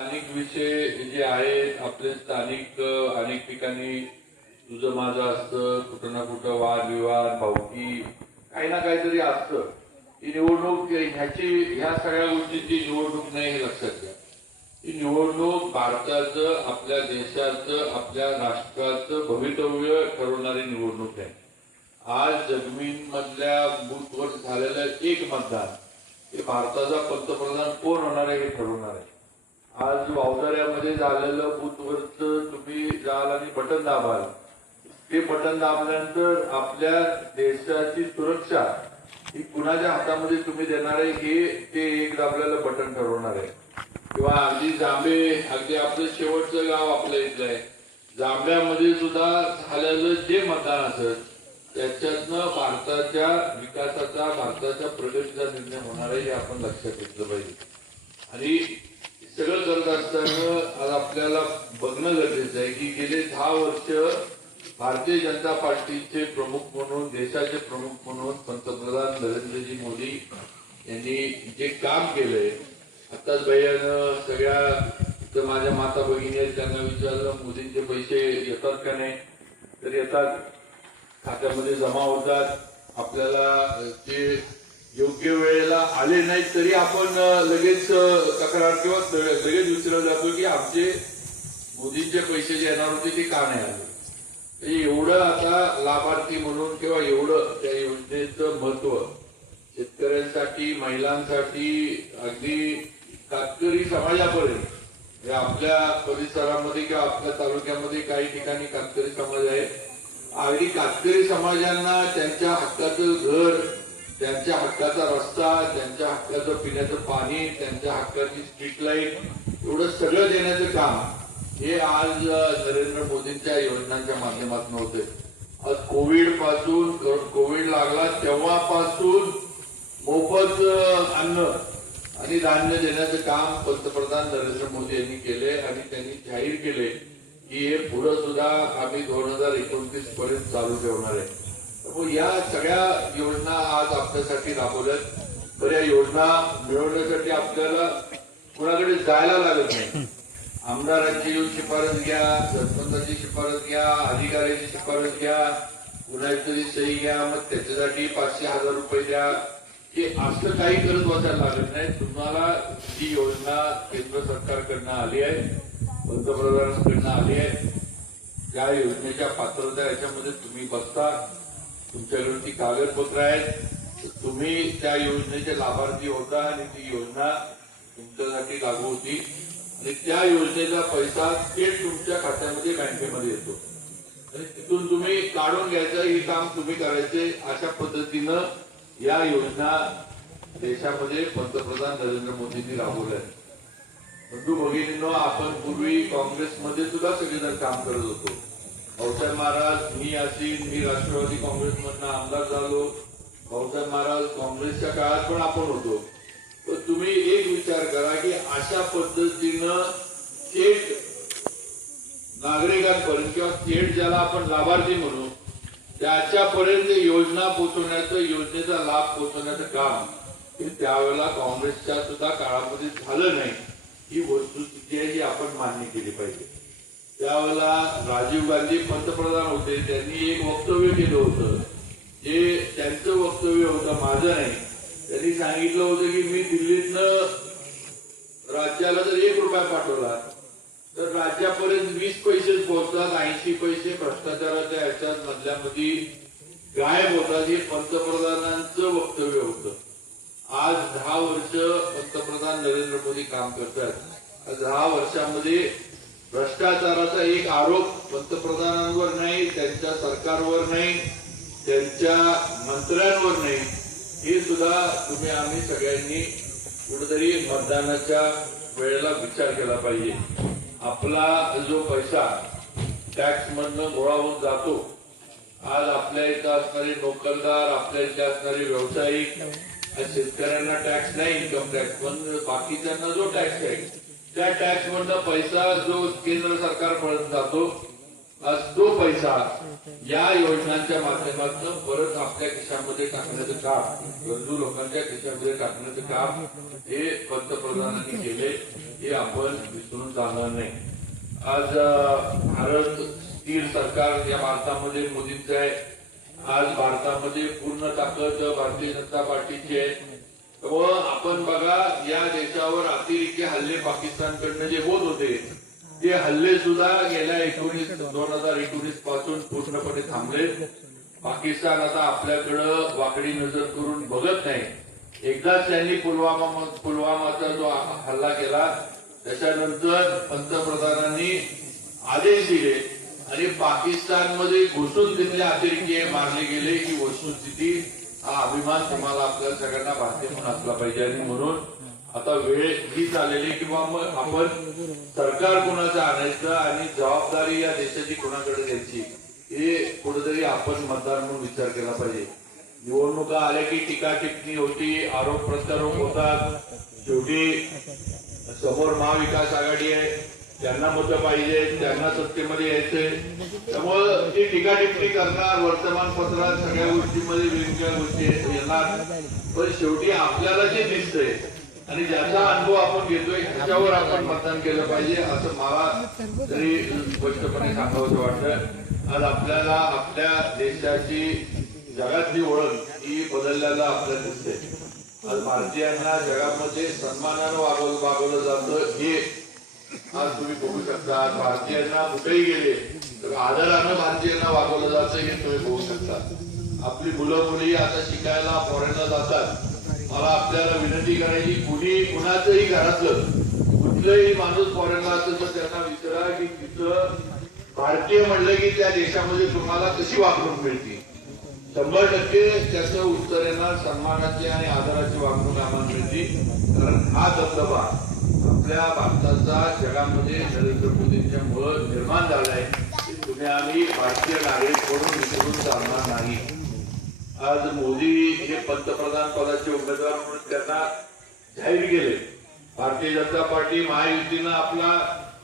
स्थानिक विषय जे आहेत आपले स्थानिक अनेक ठिकाणी तुझं माझं असतं कुठं ना कुठं वादविवाद भावकी काही ना काहीतरी असतं. ही निवडणूक ह्याची ह्या सगळ्या गोष्टींची निवडणूक नाही हे लक्षात घ्या. ही निवडणूक भारताचं आपल्या देशाचं आपल्या राष्ट्राचं भवितव्य ठरवणारी निवडणूक आहे. आज जगमीन मधल्या बूथवर झालेलं एक मतदान हे भारताचा पंतप्रधान कोण होणार आहे हे ठरवणार आहे. आज वावदऱ्यामध्ये झालेलं बुथवरच तुम्ही जाल आणि बटन दाबाल. ते बटन दाबल्यानंतर आपल्या देशाची सुरक्षा ही कुणाच्या हातामध्ये तुम्ही देणार आहे हे ते एक दाबलेलं बटन ठरवणार आहे. किंवा अगदी जांभे अगदी आपलं शेवटचं गाव आपल्या इथलं आहे. जांभ्यामध्ये सुद्धा झालेलं जे मतदान असत त्याच्यातनं भारताच्या विकासाचा भारताच्या प्रगतीचा निर्णय होणार आहे हे आपण लक्षात घेतलं पाहिजे. आणि सगळं करत असताना आज आपल्याला बघणं गरजेचं आहे की गेले दहा वर्ष भारतीय जनता पार्टीचे प्रमुख म्हणून देशाचे प्रमुख म्हणून पंतप्रधान नरेंद्रजी मोदी यांनी जे काम केलंय आताच भैयानं सगळ्या इथं माझ्या माता भगिनी आहेत त्यांना विचारलं मोदींचे पैसे येतात का नाही? तर येतात. खात्यामध्ये जमा होतात. आपल्याला ते योग्य वेळेला आले नाहीत तरी आपण लगेच तक्रार किंवा लगेच विचारलं जातो की आमचे मोदींचे पैसे जे येणार होते ते का नाही आले? एवढं आता लाभार्थी म्हणून किंवा एवढं त्या योजनेचं महत्त्व शेतकऱ्यांसाठी महिलांसाठी अगदी कातकरी समाजापर्यंत म्हणजे आपल्या परिसरामध्ये किंवा आपल्या तालुक्यामध्ये काही ठिकाणी कातकरी समाज आहे. अगदी कातकरी समाजांना त्यांच्या हक्काचं घर त्यांच्या हक्काचा रस्ता त्यांच्या हक्काचं पिण्याचं पाणी त्यांच्या हक्काची स्ट्रीट लाइट एवढं सगळं देण्याचं काम हे आज नरेंद्र मोदींच्या योजनांच्या माध्यमातून होते आज कोविडपासून कोविड लागला तेव्हापासून मोफत अन्न आणि धान्य देण्याचं काम पंतप्रधान नरेंद्र मोदी यांनी केले आणि त्यांनी जाहीर केले की हे पुढं सुद्धा आम्ही दोन हजार एकोणतीस पर्यंत चालू ठेवणार आहे. हो, या सगळ्या योजना आज आपल्यासाठी राबवल्यात. तर या योजना मिळवण्यासाठी आपल्याला कुणाकडे जायला लागत नाही. आमदारांची येऊन शिफारस घ्या सरपंचाची शिफारस घ्या अधिकाऱ्याची शिफारस घ्या कुणाची तरी सही घ्या मग त्याच्यासाठी पाचशे हजार रुपये द्या. हे असं काही करत बसायला लागत नाही. तुम्हाला ही योजना केंद्र सरकारकडनं आली आहे पंतप्रधानांकडनं आली आहे. त्या योजनेच्या पात्रता याच्यामध्ये तुम्ही बसता. तुमच्याकडून ती कागदपत्र आहेत. तुम्ही त्या योजनेचे लाभार्थी होता आणि ती योजना तुमच्यासाठी लागू होती. आणि त्या योजनेचा पैसा थेट तुमच्या खात्यामध्ये बँकेमध्ये येतो. आणि तिथून तुम्ही काढून घ्यायचं हे काम तुम्ही करायचे अशा पद्धतीनं या योजना देशामध्ये पंतप्रधान नरेंद्र मोदींनी राबवल्या. आहेत. बंधू भगिनींनो आपण पूर्वी काँग्रेसमध्ये सुद्धा सगळेजण काम करत होतो. भाऊसाहेब महाराज मी असीन मी राष्ट्रवादी काँग्रेसमधनं आमदार झालो. भाऊसाहेब महाराज काँग्रेसच्या काळात पण आपण होतो. तर तुम्ही एक विचार करा की अशा पद्धतीनं थेट नागरिकांपर्यंत किंवा थेट ज्याला आपण लाभार्थी म्हणू त्याच्यापर्यंत योजना पोहोचवण्याचं योजनेचा लाभ पोहोचवण्याचं काम हे त्यावेळेला काँग्रेसच्या सुद्धा काळामध्ये झालं नाही. ही वस्तुस्थिती आहे जी आपण मान्य केली पाहिजे. त्यावेळेला राजीव गांधी पंतप्रधान होते. त्यांनी एक वक्तव्य केलं होतं. जे त्यांचं वक्तव्य होतं माझं नाही. त्यांनी सांगितलं होतं की मी दिल्लीतनं राज्याला जर एक रुपया पाठवला तर राज्यापर्यंत वीस पैसे पोहोचतात ऐंशी पैसे भ्रष्टाचाराच्या ह्याच्यात मधल्यामध्ये गायब होतात हे पंतप्रधानांचं वक्तव्य होतं. आज दहा वर्ष पंतप्रधान नरेंद्र मोदी काम करतात. दहा वर्षामध्ये भ्रष्टाचाराचा एक आरोप पंतप्रधानांवर नाही त्यांच्या सरकारवर नाही त्यांच्या मंत्र्यांवर नाही. हे सुद्धा तुम्ही आम्ही सगळ्यांनी कुठेतरी मतदानाच्या वेळेला विचार केला पाहिजे. आपला जो पैसा टॅक्स मधनं गोळा होऊन जातो आज आपल्या इथं असणारे नोकरदार आपल्या इथे असणारे व्यावसायिक शेतकऱ्यांना टॅक्स नाही इन्कम टॅक्स पण बाकीच्यांना जो टॅक्स आहे त्या टॅक्स मधनं पैसा जो केंद्र सरकारपर्यंत जातो तो पैसा या योजनांच्या माध्यमातून परत आपल्या खिशामध्ये टाकण्याचं काम गरजू लोकांच्या खिशामध्ये टाकण्याचं काम हे पंतप्रधानांनी केले हे आपण विसरून जाणार नाही. आज भारत स्थिर सरकार या भारतामध्ये मोदींचं आहे. आज भारतामध्ये पूर्ण ताकद भारतीय जनता पार्टीची आहे. व आपण बघा या देशावर अतिरेकी हल्ले पाकिस्तानकडनं जे होत होते ते हल्ले सुद्धा गेल्या एकोणीस दोन हजार एकोणीसपासून पूर्णपणे थांबले. पाकिस्तान आता आपल्याकडं वाकडी नजर करून बघत नाही. एकदाच त्यांनी पुलवामा पुलवामाचा जो हल्ला केला त्याच्यानंतर पंतप्रधानांनी आदेश दिले आणि पाकिस्तानमध्ये घुसून तिथले अतिरेकी मारले गेले ही वस्तुस्थिती हा अभिमान तुम्हाला आपल्या सगळ्यांना भारतीय म्हणून असला पाहिजे. आणि म्हणून आता वेळ हीच आलेली किंवा मग आपण सरकार कोणाचं आणायचं आणि जबाबदारी या देशाची कोणाकडे द्यायची हे कुठेतरी आपण मतदार म्हणून विचार केला पाहिजे. निवडणुका आल्या की टीका टिप्पणी होती आरोप प्रत्यारोप होतात. शेवटी समोर महाविकास आघाडी आहे. त्यांना मतं पाहिजे त्यांना सत्तेमध्ये यायचंय. त्यामुळं जी टीका टिप्पणी करणार वर्तमानपत्रात सगळ्या गोष्टीमध्ये वेगवेगळ्या गोष्टी येणार. पण शेवटी आपल्याला जे दिसतंय आणि ज्याचा अनुभव आपण घेतोय त्याच्यावर आपण मतदान केलं पाहिजे असं मला तरी स्पष्टपणे सांगावं वाटतं. आज आपल्याला आपल्या देशाची जगातली ओळख ही बदलल्याला आपल्याला दिसते आज भारतीयांना जगामध्ये सन्मानानं वागवलं वागवलं जातं हे आज तुम्ही बघू शकता भारतीयांना कुठेही गेले तर आदरानं भारतीयांना वागवलं जातं हे तुम्ही बघू शकता. आपली मुलं मुली आता शिकायला फॉरेनला जातात. मला आपल्याला विनंती करायची कुणी कुणाचंही घरातलं कुठलंही माणूस फॉरेनला असेल तर त्यांना विचारा की तिथं भारतीय म्हणलं की त्या देशामध्ये तुम्हाला कशी वागणूक मिळते. शंभर टक्के त्याचं उत्तरेला सन्मानाची आणि आदराची वागणूक आम्हाला मिळते कारण हा धबधबा आपल्या भारताचा जगामध्ये नरेंद्र मोदींच्या मुळे निर्माण झालाय की तुम्ही आम्ही भारतीय नागरिक म्हणून विसरून चालणार नाही. आज मोदी हे पंतप्रधान पदाचे उमेदवार म्हणून त्यांना जाहीर केले. भारतीय जनता पार्टी महायुतीनं आपला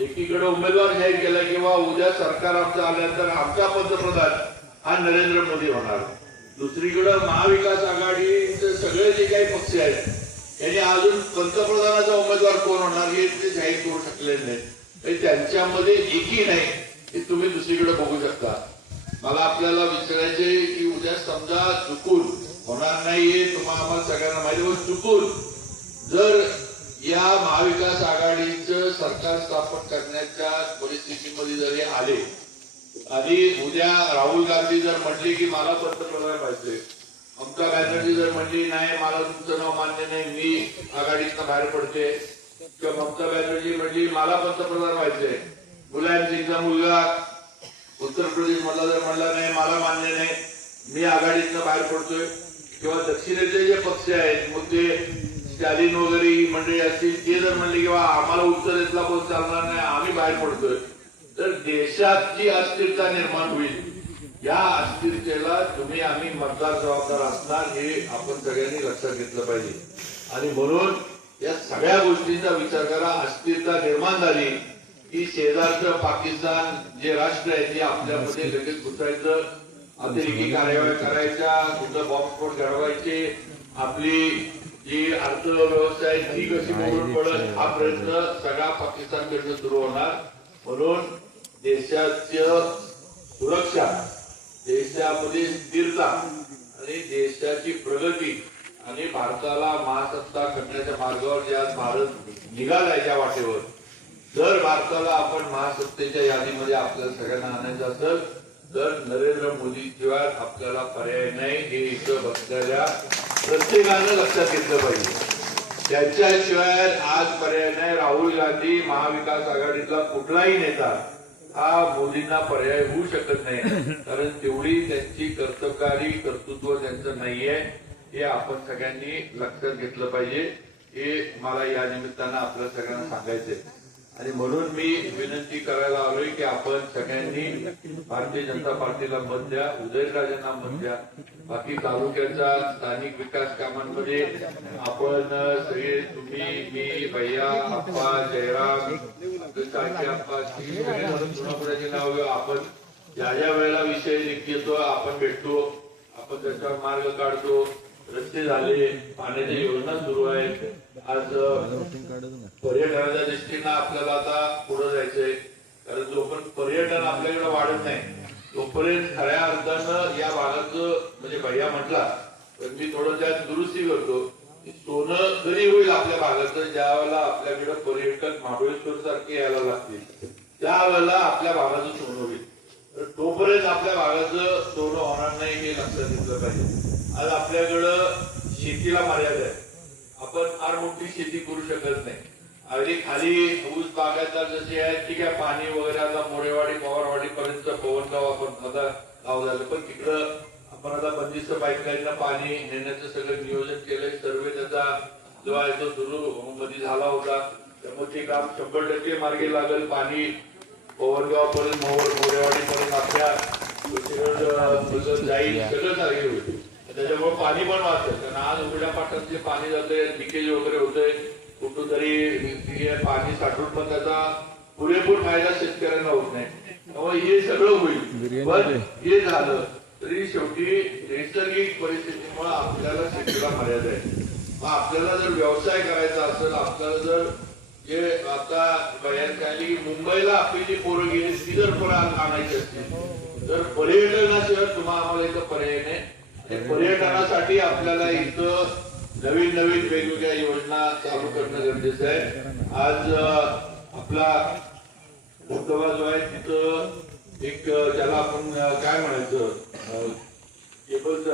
एकीकडे उमेदवार जाहीर केला किंवा उद्या सरकार आमचं आल्यानंतर आमचा पंतप्रधान हा नरेंद्र मोदी होणार. दुसरीकडं महाविकास आघाडीचे सगळे जे काही पक्ष आहेत यांनी अजून पंतप्रधानाचा उमेदवार कोण होणार हे ते जाहीर करू शकले नाही. त्यांच्यामध्ये एकी नाही हे तुम्ही दुसरीकडे बघू शकता. मला आपल्याला विचारायचे की उद्या समजा चुकून होणार नाहीये तुम्हाला आम्हाला सगळ्यांना माहिती पण चुकून जर या महाविकास आघाडीचं सरकार स्थापन करण्याच्या परिस्थितीमध्ये जर हे आले आणि उद्या राहुल गांधी जर म्हटले की मला पंतप्रधान पाहिजे ममता बॅनर्जी जर म्हणली नाही मला तुमचं नाव मान्य नाही मी आघाडीतनं बाहेर पडते किंवा ममता बॅनर्जी म्हणली मला पंतप्रधान व्हायचे मुलायम सिंगचा मुलगा उत्तर प्रदेश मधला जर म्हणला नाही मला मान्य नाही मी आघाडीतनं बाहेर पडतोय. किंवा दक्षिणेतले जे पक्ष आहेत मग ते स्टॅलिन वगैरे मंडळी असतील ते जर म्हणले किंवा आम्हाला उत्तरेतला कोण चालणार नाही आम्ही बाहेर पडतोय. तर देशात जी अस्थिरता निर्माण होईल या अस्थिरतेला तुम्ही आम्ही मतदार जबाबदार असणार हे आपण सगळ्यांनी लक्षात घेतलं पाहिजे. आणि म्हणून या सगळ्या गोष्टींचा विचार करा अस्थिरता निर्माण झाली की शेजारचं पाकिस्तान जे राष्ट्र आहे ते आपल्यामध्ये लगेच घुसायचं अतिरेकी कारवाया करायच्या कुठं बॉम्बस्फोट घडवायचे. आपली जी अर्थव्यवस्था आहे ती कशी मोडून पडत हा प्रयत्न सगळा पाकिस्तानकडनं सुरू होणार. म्हणून देशाची सुरक्षा देशामध्ये स्थिरता आणि देशाची प्रगती आणि भारताला महासत्ता करण्याच्या मार्गावर जे आज भारत निघालाय या वाटेवर जर भारताला आपण महासत्तेच्या यादीमध्ये आपल्याला सगळ्यांना आणायचं असेल तर नरेंद्र मोदीशिवाय आपल्याला पर्याय नाही हे इथं बसलेल्या प्रत्येकानं लक्षात घेतलं पाहिजे. त्याच्याशिवाय आज पर्याय नाही. राहुल गांधी महाविकास आघाडीतला कुठलाही नेता हा मोदींना पर्याय होऊ शकत नाही. कारण तेवढी त्यांची कर्तबकारी कर्तृत्व त्यांचं नाहीये हे आपण सगळ्यांनी लक्षात घेतलं पाहिजे. हे मला या निमित्तानं आपल्या सगळ्यांना सांगायचंय. आणि म्हणून मी विनंती करायला आलोय की आपण सगळ्यांनी भारतीय जनता पार्टीला मत द्या उदयराजांना मत द्या. बाकी तालुक्याच्या स्थानिक विकास कामांमध्ये आपण सगळे तुम्ही मी भैया आप्पा जयराम काकी नाव घेऊ आपण ज्या ज्या वेळेला विषय घेतो आपण भेटतो आपण त्याच्यावर मार्ग काढतो. रस्ते झाले पाण्याच्या योजना सुरू आहेत. आज पर्यटनाच्या दृष्टीनं आपल्याला आता पुढे जायचंय. कारण जोपर्यंत पर्यटन आपल्याकडे वाढत नाही तोपर्यंत खऱ्या अर्थानं या भागाचं म्हणजे भैया म्हटला पण मी थोडं त्यात दुरुस्ती करतो. सोनं जरी होईल आपल्या भागाचं ज्या वेळेला आपल्याकडे पर्यटक महाबळेश्वर सारखे यायला लागतील त्यावेळेला आपल्या भागाचं सोनं होईल. तोपर्यंत आपल्या भागाचं सोनं होणार नाही हे लक्षात घेतलं पाहिजे. आज आपल्याकडं शेतीला मर्यादा आहे. आपण फार मोठी शेती करू शकत नाही. अगदी खाली ऊस बागायतदार जसे आहे ठीक आहे पाणी वगैरे आता मोरेवाडी पवारवाडी पर्यंत पवनगाव आपण आता गाव झालं. पण तिकडं आपण आता बंदिस्त पाईपलाईनला पाणी नेण्याचं सगळं नियोजन केलंय. सर्वे त्याचा जो आहे तो सुरू मध्ये झाला होता. त्यामुळे ते काम शंभर टक्के मार्गे लागेल. पाणी पवनगाव पर्यंत मोहोळ पर्यंत आपल्या सगळं जाईल सगळं चांगलं होईल. त्याच्यामुळे पाणी पण वाचतं कारण आज उघड्या पाटात जे पाणी जातंय लिकेज वगैरे होतंय कुठं तरी पाणी साठवून पण त्याचा पुरेपूर फायदा शेतकऱ्यांना होत नाही. त्यामुळे हे सगळं होईल. पण हे झालं तरी शेवटी नैसर्गिक परिस्थितीमुळे आपल्याला शेतीला मर्यादा आहे. मग आपल्याला जर व्यवसाय करायचा असेल आपल्याला जर जे आता बऱ्याच काही मुंबईला आपली जी पोरं गेली ती जर पोरं आणायची असतील तर पर्यटनाशिवाय तुम्हाला आम्हाला इथं पर्याय नाही. पर्यटनासाठी आपल्याला इथं नवीन नवीन वेगवेगळ्या योजना चालू करणं गरजेचं आहे. आज आपला धबधबा जो आहे तिथं एक त्याला आपण काय म्हणायचं केबलचं